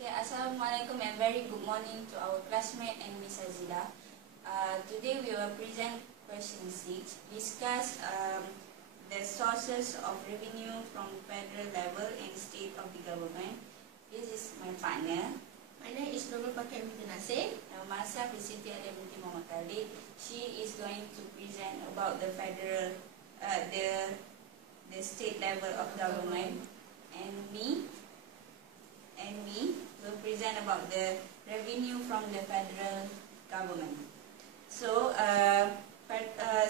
Okay, Assalamualaikum and very good morning to our classmate and Miss Azila. Today we will present question 6, discuss the sources of revenue from federal level and state of the government. This is my partner. My name is Nurul Pakai Binti Nasir. Nama saya Siti Alia Binti Muhammad Khalid. She is going to present about the federal, the state level of government, and me will present about the revenue from the federal government. So,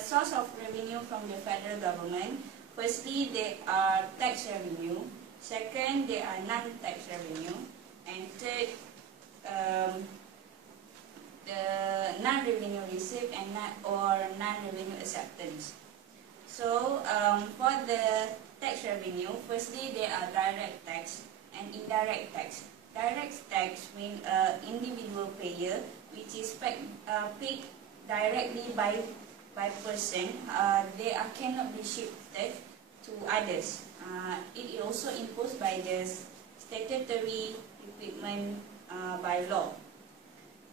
source of revenue from the federal government. Firstly, there are tax revenue. Second, there are non-tax revenue. And third, the non-revenue receipt and non-revenue acceptance. So, for the tax revenue, firstly, there are direct tax and indirect tax. Direct tax means individual payer, which is paid directly by person. They cannot be shifted to others. It is also imposed by the statutory requirement by law.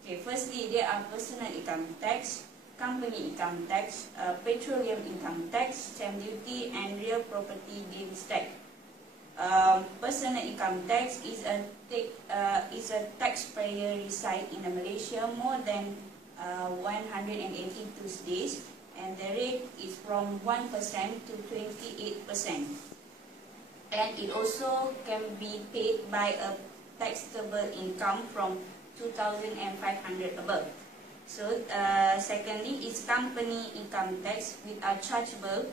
Okay, firstly, there are personal income tax, company income tax, petroleum income tax, stamp duty, and real property gains tax. Personal income tax is a taxpayer reside in Malaysia more than 182 days, and the rate is from 1% to 28%. And it also can be paid by a taxable income from 2,500 above. So, secondly, is company income tax, which are chargeable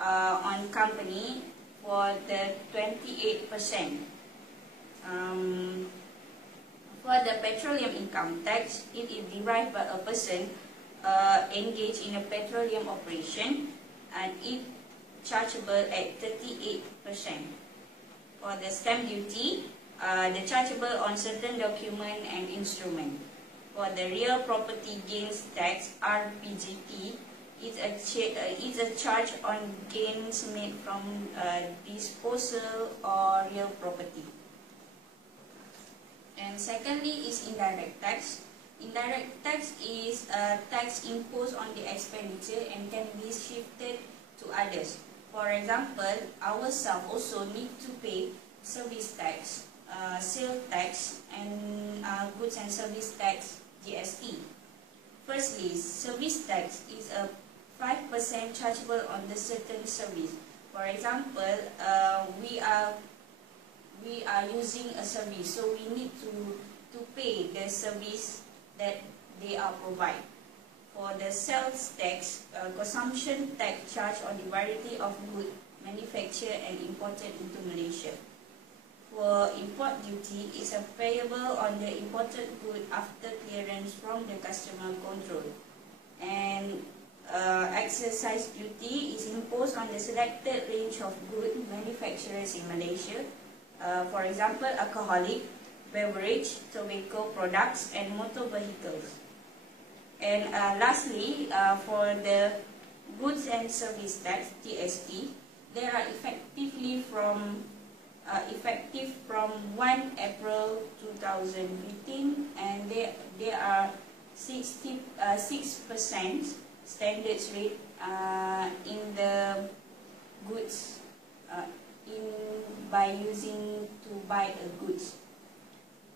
on company for the 28%. For the petroleum income tax, it is derived by a person engaged in a petroleum operation, and it chargeable at 38%. For the stamp duty, the chargeable on certain document and instrument. For the real property gains tax, RPGT, is a charge on gains made from disposal or real property. And secondly is indirect tax. Indirect tax is a tax imposed on the expenditure and can be shifted to others. For example, ourselves also need to pay service tax, sales tax, and goods and service tax, GST. Firstly, service tax is a 5% chargeable on the certain service. For example, we are using a service, so we need to pay the service that they are provide. For the sales tax, consumption tax charged on the variety of goods manufactured and imported into Malaysia. For import duty, is payable on the imported good after clearance from the customer control. And excise duty is imposed on the selected range of good manufacturers in Malaysia. For example, alcoholic, beverage, tobacco products, and motor vehicles. And lastly, for the goods and service tax, GST, they are effective from 1 April 2015, and they are 6% standards rate in the goods by using to buy a goods.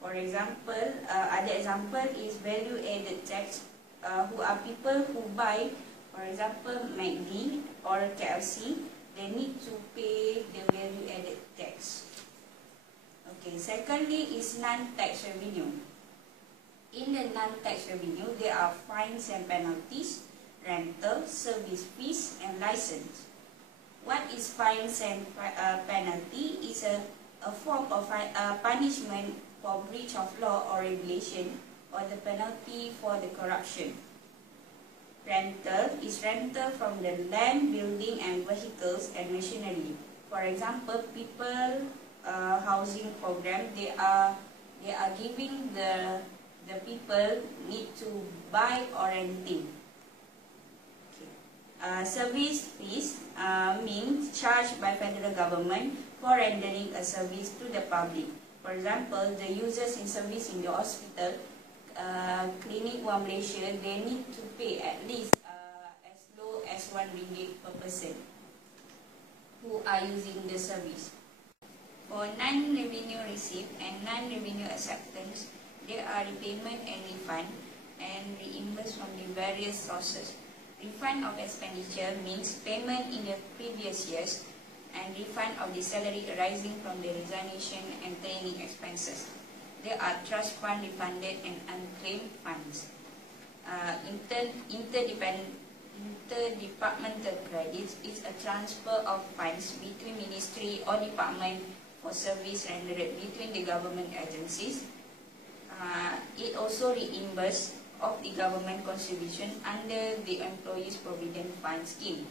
For example, other example is value added tax, who are people who buy, for example, McD or KFC, they need to pay the value added tax. Okay, secondly is non-tax revenue. In the non-tax revenue, there are fines and penalties, rental, service fees, and license. What is fines and penalty? Is a form of punishment for breach of law or regulation, or the penalty for the corruption. Rental is rental from the land, building, and vehicles and machinery. For example, people housing program, they are giving the people need to buy or renting. Service fees means charged by federal government for rendering a service to the public. For For example, the users in service in the hospital, Clinic One Malaysia, they need to pay at least as low as RM1 per person who are using the service. For non-revenue receipt and non-revenue acceptance, there are repayment and refund and reimbursed from the various sources. Refund of expenditure means payment in the previous years, and refund of the salary arising from the resignation and training expenses. There are trust fund refunded and unclaimed funds. Interdepartmental credits is a transfer of funds between ministry or department for service rendered between the government agencies. It also reimburses of the government contribution under the Employees Provident Fund scheme.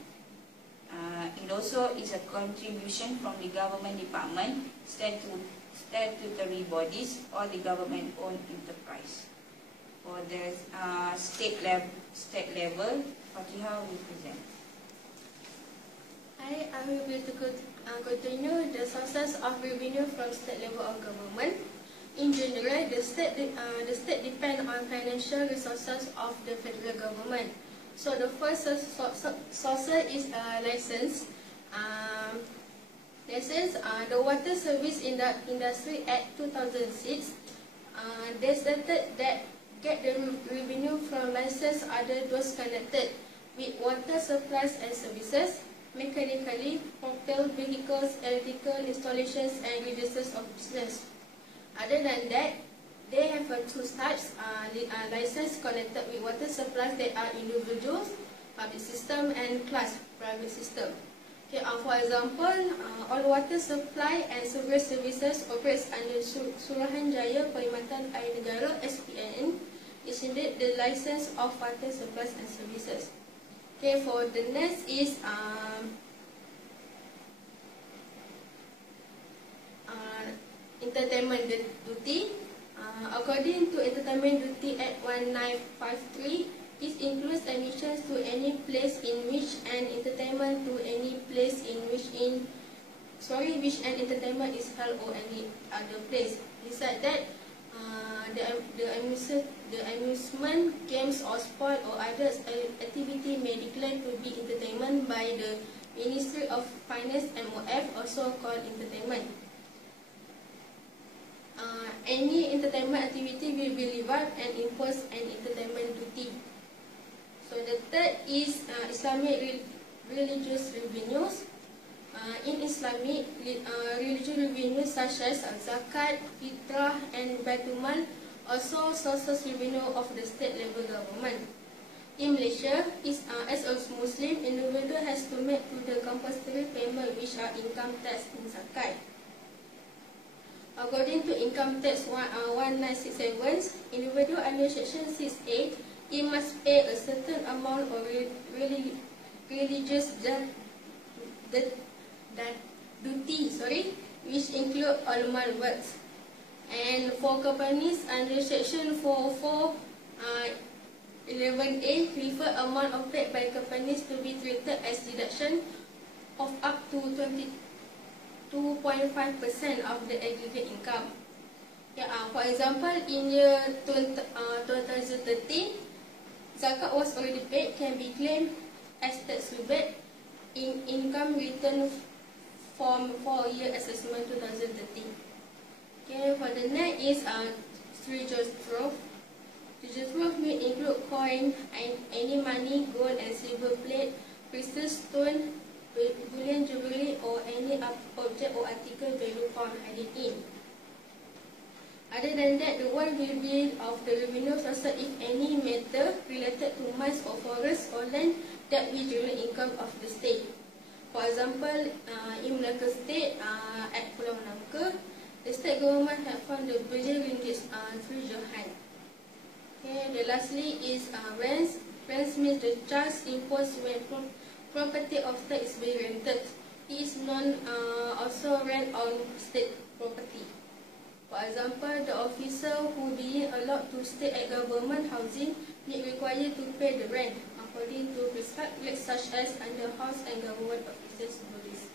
It also is a contribution from the government department, statutory bodies, or the government-owned enterprise. For the state level, Fatihah will present. I will be to continue the sources of revenue from state level of government. In general, the state depends on financial resources of the federal government. So the first source is license. The Water Service Industry Act 2006. They stated that get the revenue from license are those connected with water supplies and services, mechanically, propelled vehicles, electrical installations, and registers of business. Other than that, they have two types, license connected with water supplies that are individuals, public system, and class, private system. Okay, for example, all water supply and sewage services operates under Suruhanjaya Perkhidmatan Air Negara (SPNN), is indeed the license of water supplies and services. Okay, for the next is entertainment duty. According to Entertainment Duty Act 1953, it includes admissions to any place in which an entertainment to any place in which an entertainment is held or any other place. Besides that, the amusement, games or sport or other activity may declare to be entertainment by the Ministry of Finance (MOF), also called entertainment. Any entertainment activity will be levied and impose an entertainment duty. So the third is Islamic religious revenues. In Islamic, religious revenues such as zakat, fitrah, and baitul mal also sources revenue of the state level government. In Malaysia, as a Muslim, individual has to make to the compulsory payment which are income tax and zakat. According to Income Tax 1967, individual under Section 6A, he must pay a certain amount of religious duty, which include all works. And for companies under Section 404, 11A, refer amount of paid by companies to be treated as deduction of up to 2.5% of the aggregate income. For example, in year 2013, zakat was already paid, can be claimed as tax rebate in income return form for year assessment 2013. Okay, for the next is treasure trove. Treasure trove may include coin and any money, gold and silver plate, precious stone, bullion, jewelry, or any object or article value found hiding in. Other than that, the one will be of the revenue sources if any matter related to mines or forests or land that will generate income of the state. For example, in Malacca State, at Pulau Melaka, the state government have found the billion ringgit treasure hunt. Okay, the lastly is rents. Rents means the charge imposed when property of state is being rented. It is also rent on state property. For example, the officer who being allowed to stay at government housing need required to pay the rent according to prescribed rates such as under house and government offices bodies.